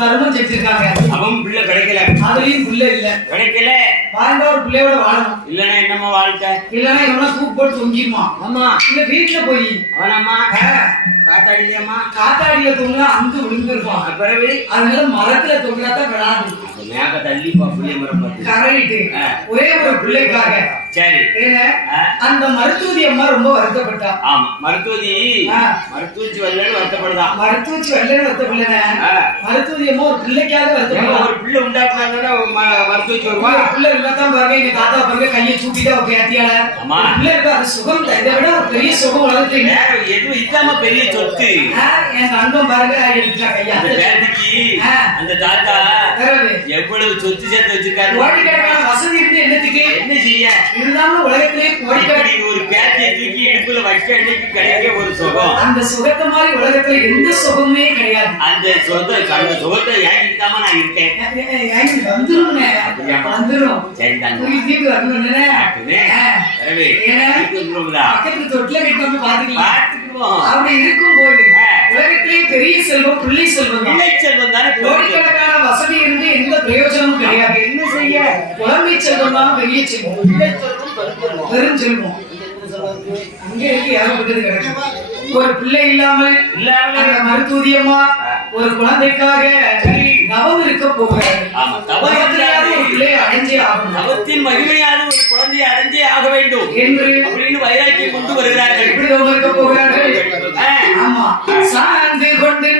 தர்மம் செஞ்சிருக்காங்க. அவன் பிள்ளை கிடைக்கல, அதுலயும் பிள்ளை இல்ல, கிடைக்கல. வாழ்ந்தா ஒரு பிள்ளையோட வாழணும், இல்லன்னா என்னமா வாழ்க்கை, இல்லன்னா எவனா தூக்கு போட்டு தொங்கிருமா. ஆமா, இல்ல வீட்டுல போய் அவனம்மா காத்தாடிலையம்மா, காத்தாடியில தொங்குனா அங்கு விழுந்துருப்பான். பிறகு அதனால மரத்துல தொங்குனாதான் விடாது. மேக தள்ளிப்பா பிள்ளை மரம் பார்த்து கரையிட்டு ஒரே ஒரு பிள்ளைக்காக. சரி, அந்த மருத்துவதி அம்மா ரொம்ப வருத்தப்பட்டா. ஆமா, மருத்துவதி மருத்துவச்சி வரலன்னு வருத்தப்படுதான். மருத்துவச்சி வரலன்னு வருத்தப்படல, மருத்துவதி அம்மா ஒரு பிள்ளைக்காக வருத்தப்படா. ஒரு பிள்ளை உண்டாக்குனாங்கன்னா மருத்துவச்சி வருவா. பிள்ளை இருந்தாதான் பாருங்க, எங்க தாத்தா பாருங்க கையை சூட்டிதான் பேத்தியால பிள்ளை இருக்கு. அது சுகம், இதை விட ஒரு பெரிய சுகம் உலகத்துல எதுவும் இல்லாம பெரிய சொத்து. என் அன்பம் பாருங்க எடுத்துட்டா கையா. அந்த தாத்தா எவ்வளவு சொத்து சேர்த்து வச்சிருக்காரு. கோடிக்கணக்கான வசதி இருந்து என்னத்துக்கு என்ன செய்ய இருந்தாலும் உலகத்திலே கோடிக்கணக்கான ஒரு பேத்தியை தூக்கி இடுப்புல வைக்க அன்னைக்கு கிடைக்க ஒரு சுகம். அந்த சுகத்தை மாதிரி உலகத்துல எந்த சுகமே கிடையாது. அந்த சுகத்தை ஏங்கிட்டாம நான் இருக்கேன். வந்துரும் வந்துரும். சரிதான், பக்கத்துல தொட்டில கட்டி பாத்துக்கலாம். அப்படி இருக்கும் போது உலகத்திலே பெரிய செல்வம் பிள்ளை செல்வம். பிள்ளை செல்வம் தானே. கோடிக்கணக்கான வசதி இருந்து எந்த பிரயோஜனமும் கிடையாது. என்ன செய்ய, குழந்தை செல்வம் தான் பெரிய செல்வம். பிள்ளை செல்வம் பெரும் செல்வம். அங்கே இருக்கு ஏகப்பட்டது கிடைக்கும். ஒரு பிள்ளை இல்லாமல் அந்த மருத்துவதியம்மா ஒரு குழந்தைக்காக தவம் இருக்க போகிறார். ஒரு பிள்ளையை அடைஞ்சே ஆகும். தவத்தின் மகிமையான ஒரு குழந்தையை அடைஞ்சே ஆக வேண்டும் என்று அப்படின்னு வைராக்கியம் கொண்டு வருகிறார்கள். எப்படி தவம் இருக்க போகிறார்கள்? ஆமா, சார்ந்து கொண்டு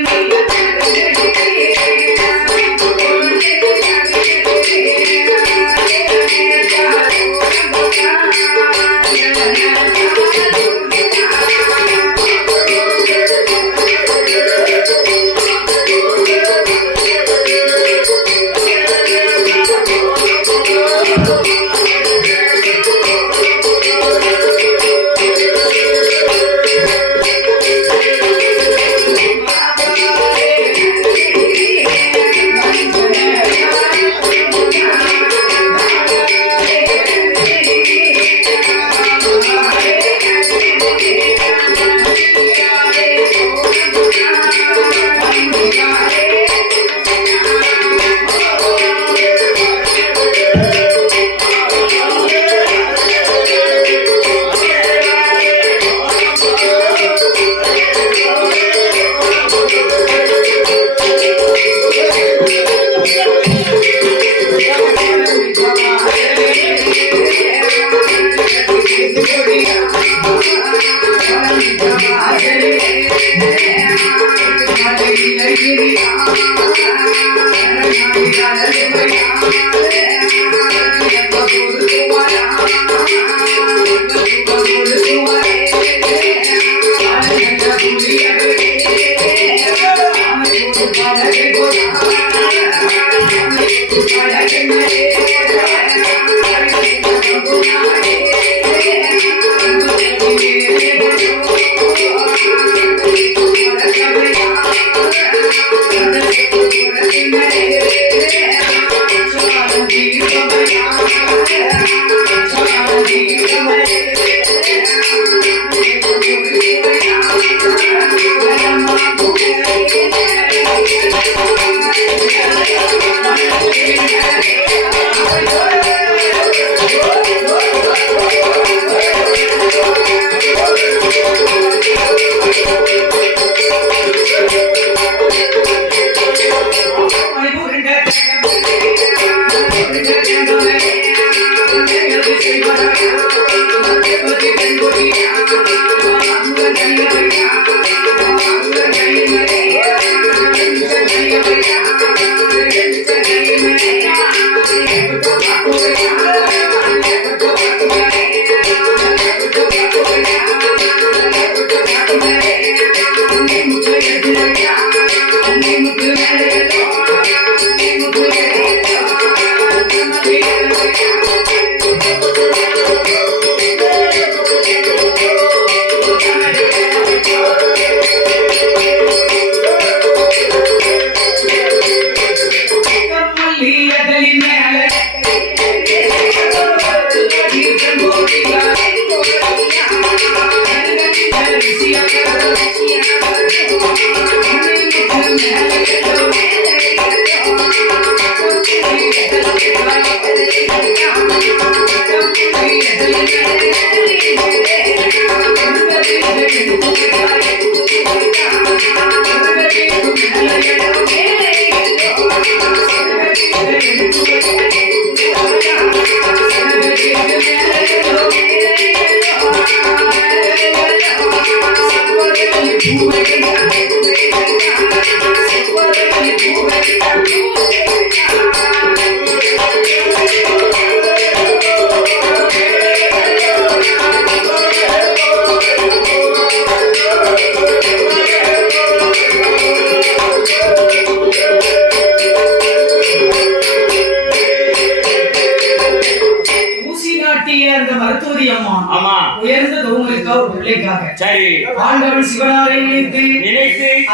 இருக்கா ஒரு பிள்ளைக்காக. சரி. ஆண்டவன் சிவனாரை நினைத்து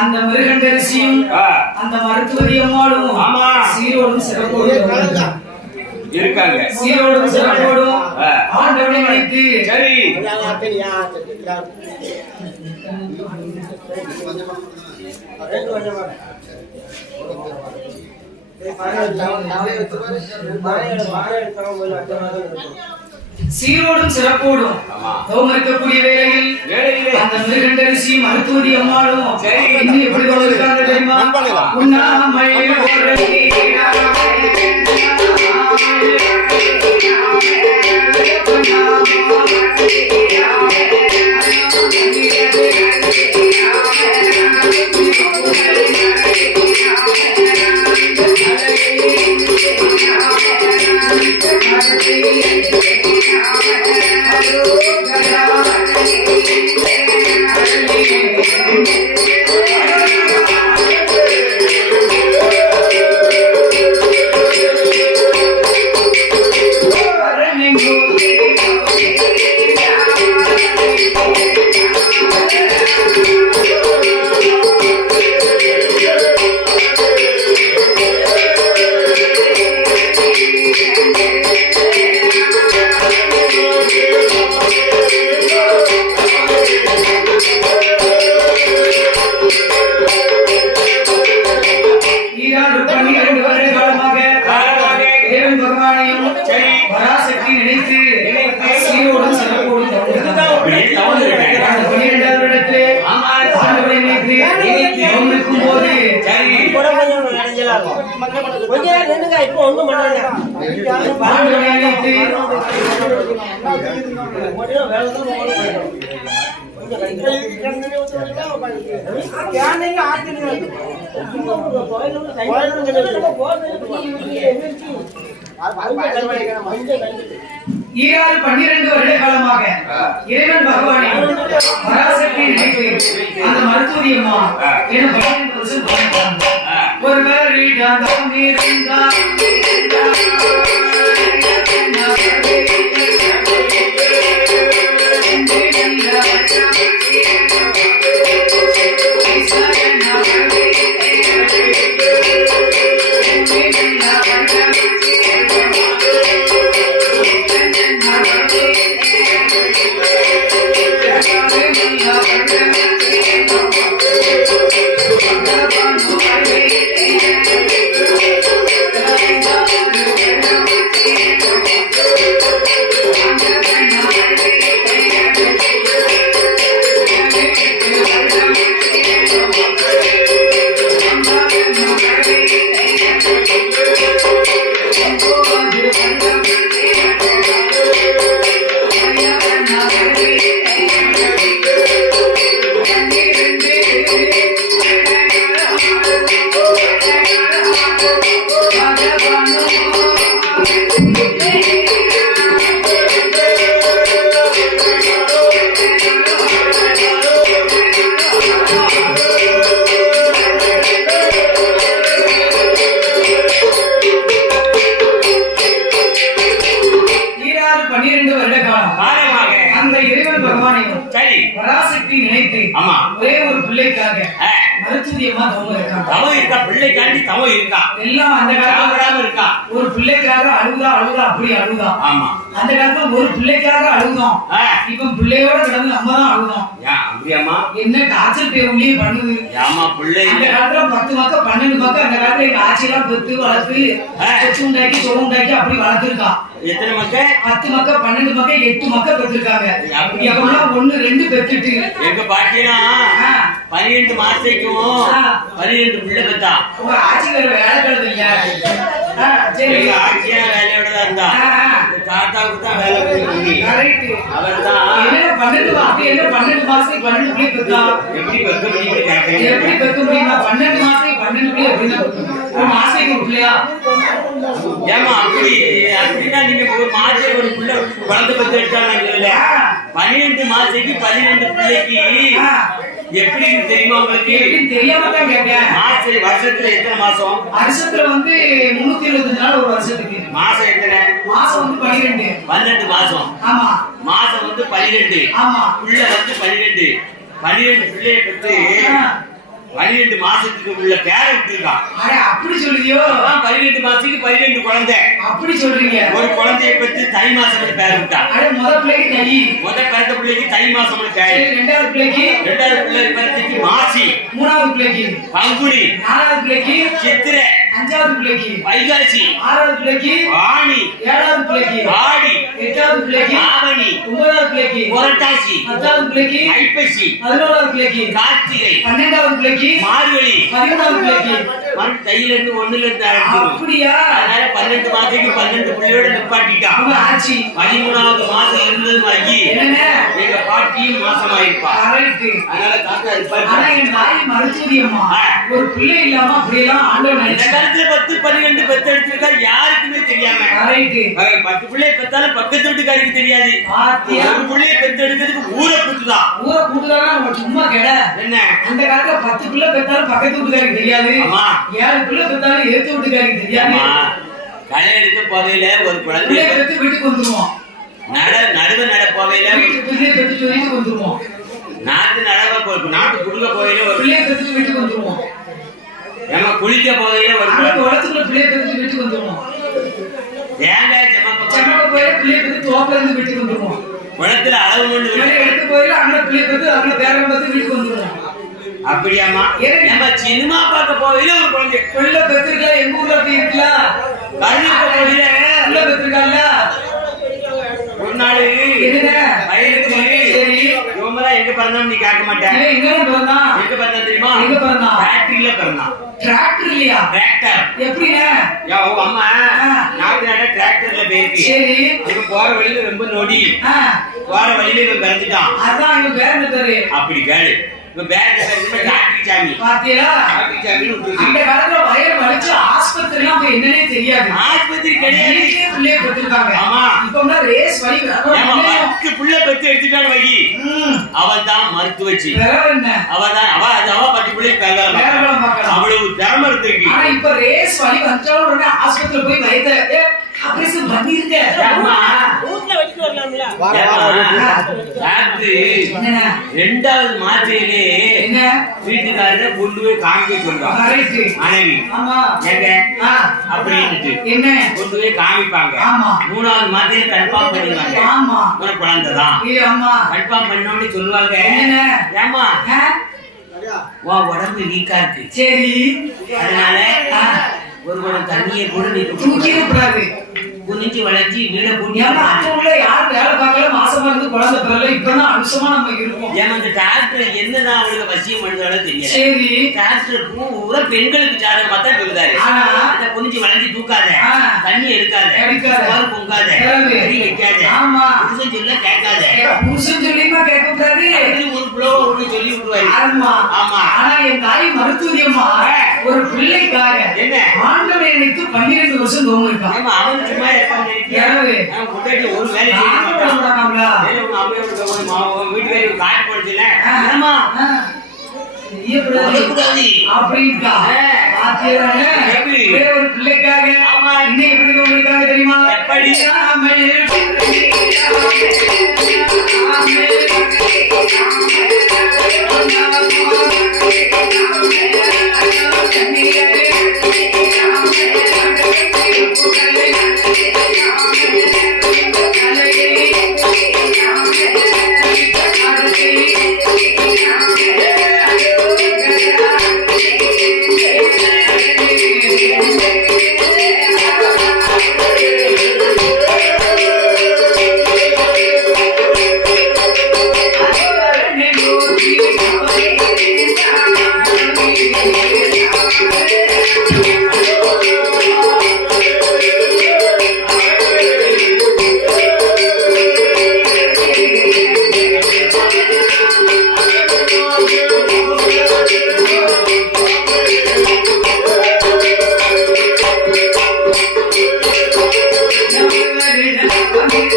அந்த மிருகண்டரிசியும் அந்த மருத்துவரி அம்மாளும் சீரோடும் சிறப்போடும் இருக்காங்க. சீரோடும் சிறப்போடும் ஆண்டவனை நினைத்து சரி. சீரோடும் சிறப்போடும் இருக்கக்கூடிய வேளையில் அந்த மிருகண்டரிசி மருத்துவரி அம்மாளும் இன்னும் எப்படி இருக்காங்க தெரியுமா? உண்ணாமை ஈராறு 12 வருட காலமாக இறைவன் பகவானை பராசக்தி நினைத்து அந்த மருத்துவரி அம்மா என்ன 12 வருஷம் ஒருவர் இருந்தார் பராசக்தி நினைத்து ஒரே ஒரு பிள்ளைக்காக மருத்துவமா தவம் இருக்கா. பிள்ளைக்காண்டி தவம் இருக்கா. எல்லாம் அந்த காலத்துல இருக்கா. ஒரு பிள்ளைக்காக அழுதா அப்படி அழுதா. ஆமா, அந்த காலத்துல ஒரு பிள்ளைக்காக அழுதோம். இப்ப பிள்ளையோட கிடந்து நம்ம தான் அழுதோம். என்ன காய்ச்சல் பேருள்ளே பண்ணுது. அந்த காலத்துல 10 மக்கள் 12 மக்கள் அந்த காலத்துல எங்க ஆட்சியெல்லாம் பெத்து வளர்த்து சொத்து உண்டாக்கி சொல் உண்டாக்கி அப்படி வளர்த்துருக்கா. எத்தனை மக்கள்? 10 மக்கள் 12 மக்கள் 8 மக்கள் பெற்றிருக்காங்க. எவ்வளவு 1 2 பெற்றுட்டு எங்க பாட்டினா 12 மாசத்துக்கும் 12 பிள்ளை பெத்தா. உங்க ஆட்சிக்கு வேலை கிடது இல்ல. சரி, ஆட்சியா வேலையோட தான் இருந்தா. தாத்தாவுக்கு தான் வேலை போயிருக்கு. கரெக்ட். அவர்தான் என்ன 12 அப்படி என்ன 12 மாசத்துக்கு 12 பிள்ளை பெத்தா. எப்படி பெக்க முடியும்னு கேக்குறீங்க. எப்படி பெக்க முடியுமா? 12 மாசத்துக்கு 12 பிள்ளை எப்படின்னா ஒரு மாசத்துக்கு ஒரு பிள்ளையா? ஏமா அப்படின்னா நீங்க ஒரு மாசத்துக்கு ஒரு பிள்ளை குழந்தை பெற்று எடுத்தாங்க. 12 மாசத்துக்கு 12 பிள்ளைக்கு எப்படி தெரியுமா உங்களுக்கு? தெரியாம தான் கேட்டேன். வருஷத்துல எத்தனை மாசம்? வருஷத்துல 365 நாள் ஒரு வருஷத்துக்கு. மாசம் எத்தனை? மாசம் 12 மாசம். ஆமா, மாசம் வந்து 12. ஆமா. புள்ள வந்து 12 பிள்ளைய பெற்று 12 மாசத்துக்கு உள்ள பேரை விட்டுருக்கான். அப்படி சொல்லுதியோ? 12 மாசத்துக்கு 12 குழந்தை. அப்படி சொல்றீங்க? ஒரு குழந்தைய பெற்று தை மாசம் பேர் விட்டா. முத பிள்ளைக்கு தை, முத பிறந்த பிள்ளைக்கு தை மாசம் பேர். ரெண்டாவது பிள்ளைக்கு பிறகு மாசி, மூணாவது பிள்ளைக்கு பங்குனி, நாலாவது பிள்ளைக்கு சித்திரை, அஞ்சாவது பிள்ளைக்கு வைகாசி, ஆறாவது பிள்ளைக்கு ஆனி, ஏழாவது பிள்ளைக்கு ஆடி, எட்டாவது பிள்ளைக்கு ஆவணி, ஒன்பதாவது பிள்ளைக்கு புரட்டாசி, 10வது பிள்ளைக்கு ஐப்பசி, 11வது பிள்ளைக்கு கார்த்திகை, 12வது பிள்ளைக்கு மார்கழி, 13வது பிள்ளைக்கு தையில இருந்து 1ல இருந்து ஆரம்பிக்கும். அப்படியா? அதனால 12 மாசத்துக்கு 12 பிள்ளையோட நிப்பாட்டிட்டான் ஆச்சி. 13வது மாசம் இருந்தது மாதிரி எங்க பாட்டியும் மாசமாயிருப்பா. அதனால தாத்தா இருப்பாரு. ஆனா என் தாய் மருத்துவரியம்மா ஒரு பிள்ளை இல்லாம அப்படியெல்லாம் ஆண்டவன் இந்த காலத்துல 10 12 பெத்து எடுத்திருக்கா யாருக்குமே தெரியாம. 10 பிள்ளைய பெத்தாலும் பக்கத்து வீட்டுக்காருக்கு தெரியாது. ஒரு பிள்ளைய பெத்து எடுக்கிறதுக்கு ஊரை கூட்டுதான். ஊரை கூட்டுதான் சும்மா கெட. என்ன அந்த காலத்துல 10 பிள்ளை பெத்தாலும் பக்கத்து வீட்டுக்காருக்கு தெரியாது. 7 பிள்ளை பெத்தாலும் ஏத்து வீட்டுக்காருக்கு தெரியாது. களை எடுக்க போதையில ஒரு குழந்தைய பெத்து வீட்டுக்கு வந்துருவோம். நடுவு நட போதையில வீட்டுக்கு வீட்டுக்கு வந்துருவோம். நாட்டு குடுக்க போதையில ஒரு பிள்ளைய பெத்து வீட்டுக்கு வந்துருவோம். ஏமா குளிக்க போதையில ஒரு குளத்துக்குள்ள பிள்ளைய பெத்து வீட்டுக்கு வந்துருவோம். தேங்காய் சமக்க போயில பிள்ளைய பெத்து தோப்புல இருந்து வீட்டுக்கு வந்துருவோம். குளத்துல அளவு மண்ணு எடுத்து போயில அங்க பிள்ளைய பெத்து அங்க பேரம் பார்த்து வீட்டுக்கு வந்துருவோம். அப்படியாமா? நம்ம சினிமா பார்க்க போகையில ஒரு குழந்தை பிள்ளை பெற்றிருக்கா. எங்க ஊர்ல அப்படி இருக்குல்ல, கருணை போகையில பிள்ளை பெற்றிருக்காங்க. ஒரு நாள் வயலுக்கு எங்க பிறந்தான் நீ கேட்க மாட்டேன். எங்க பிறந்தான் தெரியுமா? எங்க பிறந்தான்? ஃபேக்டரியில பிறந்தான். டிராக்டர்லயா? டிராக்டர் எப்படிங்க? உங்க அம்மா நாட்டு நாட டிராக்டர்ல போயிருக்கு. சரி. இவன் போற வழியில ரொம்ப நொடி. போற வழியில இவன் பிறந்துட்டான். அதான் இவன் பேர் என்ன பேரு? அப்படி கேளு. இவன் பேர் சாமி. பாத்தீங்களா? அந்த காலத்துல வயல் வலிச்சு ஆஸ்பத்திரிலாம் போய் என்னன்னே தெரியாது. ஆஸ்பத்திரி கிடையாது. பிள்ளைய பெற்றிருக்காங்க. ஆமா. இப்ப ரேஸ் வழி புள்ள பெத்து எடுத்துட்டான் வழி. அவள் தான் மருத்துவச்சி. அவ 10 பிள்ளை அவ்வளவு திறமை இருக்கு. ஆனா இப்ப ரேஸ் வழி வந்தாலும் உடனே ஆஸ்பத்திரியில போய் வயத ஆபரேஷன் பண்ணிருக்க. வீட்ல வச்சிட்டு வரலாம்ல. ரெண்டாவது மாசத்திலே என்ன வீட்டுக்காரரை கொண்டு போய் காமிக்க சொல்றான். மனைவி ஏங்க அப்படின்னு என்ன கொண்டு போய் காமிப்பாங்க. மூணாவது மாசத்திலே கன்ஃபார்ம் பண்ணிடுவாங்க. உனக்கு குழந்தைதான். கன்ஃபார்ம் பண்ணோன்னு சொல்லுவாங்க. ஏமா உடம்பு வீக்கா இருக்கு. சரி. அதனால ஒரு குடம் தண்ணியை கூட நீ தூக்கிடக்கூடாது. குனிஞ்சு வளைச்சி வீட பூட்டி யாரும் வேலை பார்க்கல. மாசமா இருந்து குழந்தை பிறகு இப்பதான் அனுசமா நம்ம இருக்கோம். ஏன் அந்த டாக்டர் என்னதான் அவளுக்கு வசியம் பண்றதால தெரியும். சரி. டாக்டர் பூரா பெண்களுக்கு ஜாதகமா தான் சொல்லுதாரு. அந்த குனிஞ்சு வளைஞ்சி தூக்காத, தண்ணி எடுக்காத, பொங்காத, கறி வைக்காத, புருஷன் சொல்ல கேட்காத. புருஷன் சொல்லிமா கேட்க கூடாது. ஒரு புலோ ஒண்ணு சொல்லி விடுவாரு. ஆமா. ஆனா என் தாய் மருத்துவரியம்மா ஒரு பிள்ளைக்காக என்ன ஆண்டவனை நினைத்து 12 வருஷம் தோம் இருக்கான். அவன் சும்மா ஒரு வேலை வீட்டுக்கு காட்டு போடுச்சுல அப்படின்ட்டா ஒரு பிள்ளைக்காக இன்னும் எப்படி உங்களுக்காக தெரியுமா? எப்படி Thank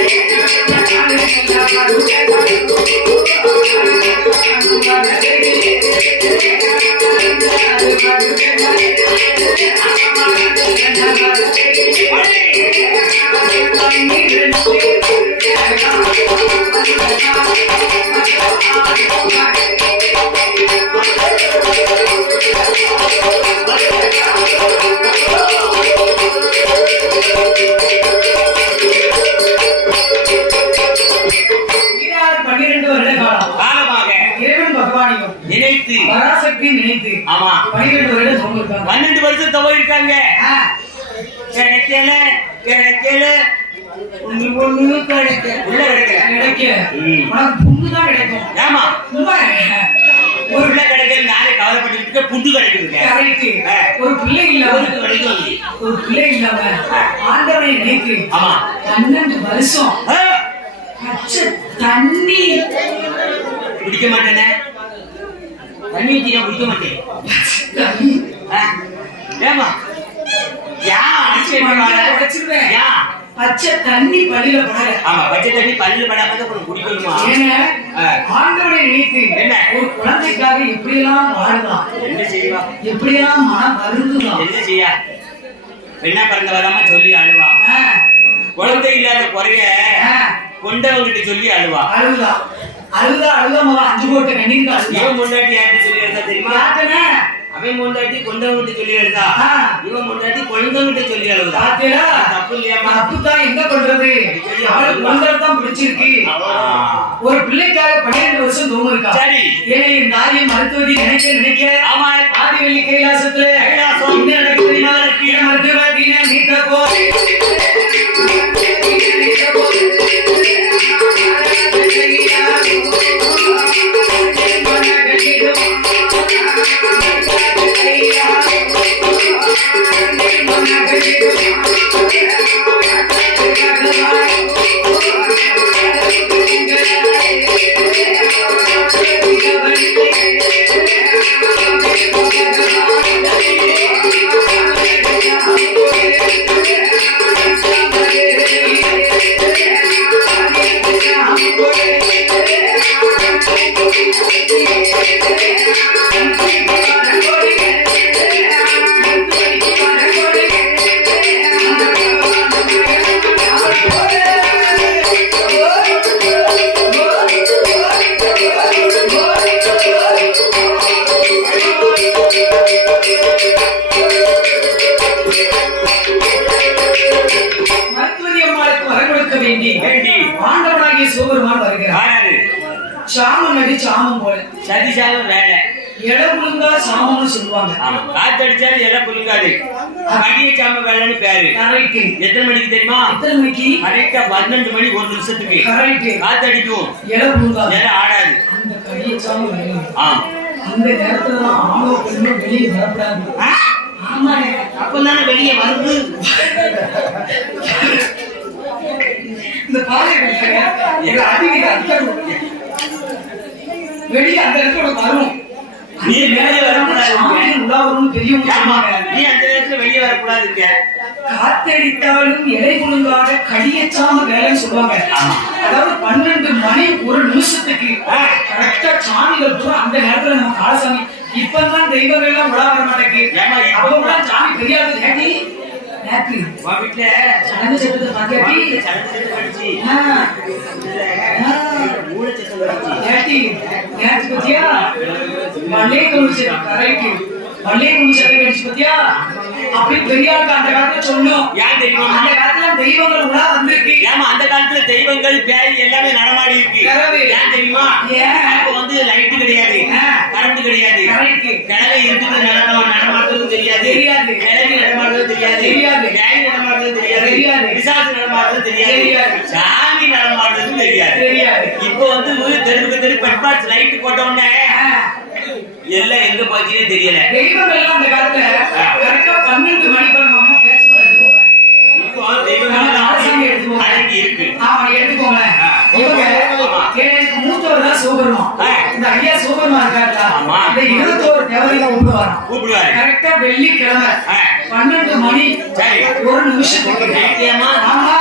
you. போயிருக்காங்க. கிடைக்கல கிடைக்கல ஒண்ணு ஒண்ணு கிடைக்க உள்ள கிடைக்கல புண்ணுதான் கிடைக்கும். ஆமா ஒரு உள்ள கிடைக்கல நானே கவலைப்பட்டு புண்டு கிடைக்குதுங்க. ஒரு பிள்ளை இல்லாம கிடைக்கும் ஒரு பிள்ளை இல்லாம ஆண்டவனை நினைத்து ஆமா 12 வருஷம் பச்சை தண்ணி குடிக்க மாட்டேனே. தண்ணி ஊத்தினா குடிக்க மாட்டேன். ஏமா பச்சை தண்ணி பள்ளியில படாத. ஆமா பச்சை தண்ணி பள்ளியில படாம குடிக்கணுமா? ஆண்டவனை நினைத்து என்ன ஒரு குழந்தைக்காக எப்படியெல்லாம் வாழலாம், என்ன செய்வா, எப்படியெல்லாம் மனம் வருந்துதான், என்ன செய்யா, என்ன பிறந்த வராம சொல்லி அழுவா. குழந்தை இல்லாத குறைய கொண்டவங்கிட்ட சொல்லி அழுவா. அழுதா அழுதா அழுதா மகன் 5 கோட்டை கண்ணீர் இவன் முன்னாடி யார்கிட்ட சொல்லி எழுதா தெரியுமா? அவன் முன்னாடி கொண்டவங்கிட்ட சொல்லி எழுதா, இவன் முன்னாடி குழந்தைகிட்ட சொல்லி எழுதா. தப்பு இல்லையா? தப்புதான். என்ன பண்றது, அவளுக்கு குழந்தைதான் பிடிச்சிருக்கு. ஒரு பிள்ளைக்காக 12 வருஷம் தூரம் இருக்கா. சரி ஏன்னா என் தாயை மருத்துவதி நினைக்க ஆமா ஆதி வெள்ளி கைலாசத்துல என்ன நடக்குது தெரியுமா? மருத்துவ நீத்த போய் ஆண்டவனாகிய சிவபெருமான் வருகிறார். சாமம் அடி சாமம் போல சதி சாமம் வேலை இடம் புழுங்கா சாமம்னு சொல்லுவாங்க. காத்தடிச்சாலும் இடம் புழுங்காது. கடிய சாம வேலைன்னு பேரு. எத்தனை மணிக்கு தெரியுமா? எத்தனை மணிக்கு? கரெக்டா 12 மணி 1 நிமிஷத்துக்கு காத்தடிக்கும், இடம் புழுங்கா, இடம் ஆடாது. அந்த கடிய சாம வேலை அந்த நேரத்துல தான் ஆணோ பெண்ணோ வெளியே வரப்படாது. ஆமாங்க, அப்பதானே வெளியே வருது. இந்த பாதை வெளியே அந்த இடத்துல வரும். நீ வெளியே வரக்கூடாது, தெரியும். நீ அந்த நேரத்துல வெளியே வரக்கூடாதுங்க. காத்தடித்தாலும் இலை புழுங்காத கடியச்சாம வேலைன்னு சொல்லுவாங்க. அதாவது 12 மணி 1 நிமிஷத்துக்கு கரெக்டா சாமிகள் பூரா அந்த நேரத்துல நம்ம காலசாமி. இப்பதான் தெய்வங்கள் எல்லாம் உலா வர மாட்டேங்குது. அப்பதான் சாமி தெரியாது. வீட்டுல சடங்கு சட்டத்தை பாக்கி அப்படி பெரியாளுக்கு அந்த காலத்துல சொல்லணும். ஏன் தெரியுமா? அந்த காலத்துல தெய்வங்கள் உலா வந்திருக்கு. ஏமா அந்த காலத்துல தெய்வங்கள் பேய் எல்லாமே நடமாடி இருக்கு. ஏன் தெரியுமா? அப்ப வந்து லைட் கிடையாது, கரண்ட் கிடையாது. கிழமை இருக்குது நடமாடுறதும் தெரியாது, கிழமை நடமாடுறது தெரியாது, பேய் நடமாடுறது தெரியாது, பிசாசு நடமாடுறது தெரியாது, சாமி நடமாடுறதும் தெரியாது. இப்ப வந்து தெருவுக்கு தெரு பெட்பாட்ஸ் லைட் போட்ட உடனே எல்லாம் எங்க போச்சுன்னே தெரியல. தெய்வங்கள் எல்லாம் அந்த காலத்துல கரெக்டா 12 மணி பண்ணோம்னா பேசக்கூடாது. இப்போ தெய்வங்கள் அடங்கி இருக்கு. எடுத்துக்கோங்க. இவங்க எனக்கு மூத்தவர் தான் சிவபெருமான். இந்த ஐயா சிவபெருமான் இருக்காருல, இந்த 21 தேவதைகளை கூப்பிடுவாரு. கரெக்டா வெள்ளிக்கிழமை 12 மணி 1 நிமிஷத்துக்கு. ஆமா,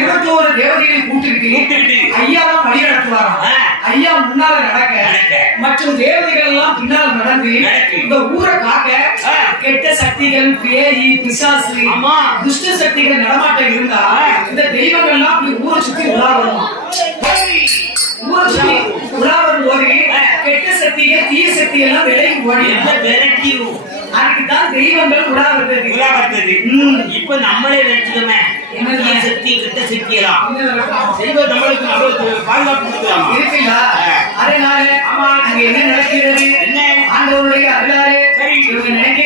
21 தேவதைகளை கூப்பிட்டு ஐயா தான் வழி நடத்துவாராம். ஐயா முன்னால நடக்க மற்றும் தேவதைகள் எல்லாம் பின்னால் நடந்து இந்த ஊரை காக்க கெட்ட சக்திகள், பேய், பிசாசு, துஷ்ட சக்திகள் நடமாட்டம் இருந்தா இந்த தெய்வங்கள் எல்லாம் அப்படி ஊரை சுத்தி உலா வரும். ஊரை சுத்தி உலா வரும் போது கெட்ட சக்திகள், தீய சக்தி எல்லாம் விலகி ஓடி விரட்டிடும். அதுக்குதான் தெய்வங்கள் உலா வருது. இப்ப நம்மளே நினைச்சுக்கோமே, சக்தி கெட்ட சக்தி எல்லாம் தெய்வம் நம்மளுக்கு பாதுகாப்பு கொடுக்கலாமா? இருக்குல்ல. அதனால அங்க என்ன நடக்கிறது, அந்த ஆண்டவருடைய அருளாலே இவங்க நினைக்க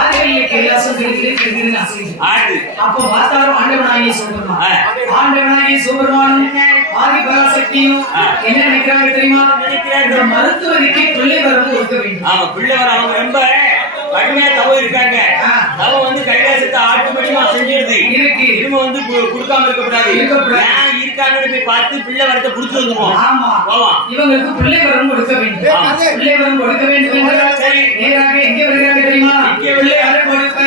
ஆதிகளில் கைலாசம் கிடைக்குதுன்னு ஆசை. அப்போ பார்த்தாலும் ஆண்டவனாகிய சிவபெருமானும் ஆதி பராசக்தியும் என்ன நினைக்கிறாங்க தெரியுமா? இந்த மருத்துவருக்கு பிள்ளை வரம் கொடுக்க வேண்டும். ஆமா, பிள்ளை வர அவங்க ரொம்ப கடுமையா தவம் இருக்காங்க. தவம் வந்து கைலாசத்தை ஆட்டோமேட்டிக்கா செஞ்சிருது. இவங்க வந்து கொடுக்காம இருக்கக்கூடாது. ஏன் இருக்காங்கன்னு போய் பார்த்து பிள்ளை வரத்தை கொடுத்து வந்துருவோம். ஆமா, இவங்களுக்கு பிள்ளை வரம் கொடுக்க வேண்டும். பிள்ளை வரம் கொடுக்க வேண்டும் என்றால் சரி, நேராக எங்க வருகிறாங்க தெரியுமா? இங்கே பிள்ளை வரம் கொடுப்ப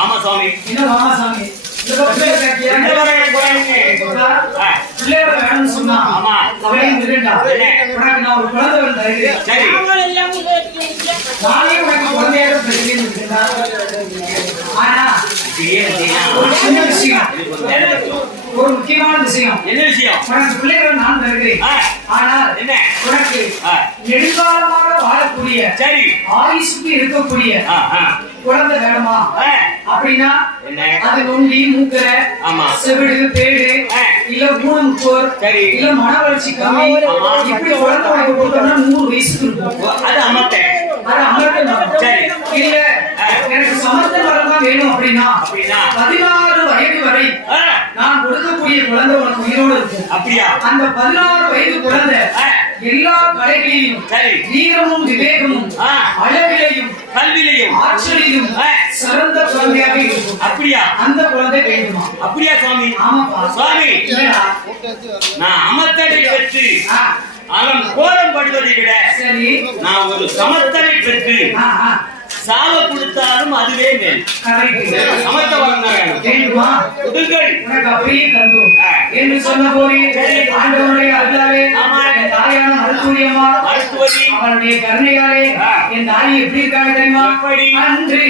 ஆமா சாமி. என்ன மாமா சாமி? சொன்னா ஆமா நான் ஒரு குழந்தை தருகிறேன். சரி, நானே உனக்கு குழந்தையாக தருகிறேன். ஆனா ஒரு சின்ன விஷயம், ஒரு முக்கியமான விஷயம். என்ன விஷயம்? உனக்கு பிள்ளைகள் நான் தருகிறேன். ஆனால் என்ன உனக்கு நெடுங்காலமாக வாழக்கூடிய சரி ஆயுசுக்கு இருக்கக்கூடிய குழந்தை வேணுமா? அப்படின்னா என்ன? அது நொண்டி மூக்கற செவிடு பேடு இல்ல ஊனமுற்றோர் இல்ல மன வளர்ச்சி கம்மி இப்படி குழந்தை உனக்கு கொடுத்தோம்னா 100 வயசுக்கு இருக்கும். அது அமர்த்த இல்ல எனக்கு சமர்த்த வரம் தான் வேணும் அப்படின்னா 16 வயது வரை நான் கொடுக்கக்கூடிய குழந்தை உனக்கு உயிரோடு இருக்கும். அப்படியா? அந்த 16 வயது குழந்தை எல்லா கலைகளிலும் வீரமும் விவேகமும் அழகிலையும் கல்வியிலையும் ஆற்றலிலும் சிறந்த குழந்தையாக இருக்கும். அப்படியா? அந்த குழந்தை வேண்டுமா? அப்படியா சுவாமி? ஆமாப்பா சுவாமி, நான் அமர்த்தனை பெற்று அவன் கோலம் படுவதை விட சரி நான் ஒரு சமர்த்தனை பெற்று சாவ கொடுத்தாலும் அதுவே மேல். சமர்த்த வேண்டுமா? உனக்கு அப்படியே தந்தோம் என்று சொன்ன போது ஆண்டவனுடைய அருளாலே என் தாயான மருத்துவரியம்மா அவனுடைய கருணையாலே என் தாய் எப்படி இருக்காங்க தெரியுமா? அன்று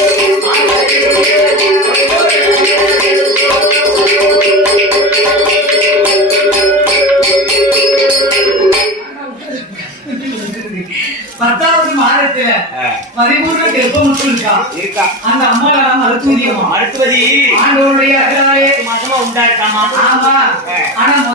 Thank you. பரிபூர்ண கர்ப்பம் மட்டும் இருக்கா அந்த அம்மா மருத்துவதியமா மருத்துவதி ஆண்டவருடைய அகராலே மாசமா உண்டாயிருக்காமா ஆமா ஆனா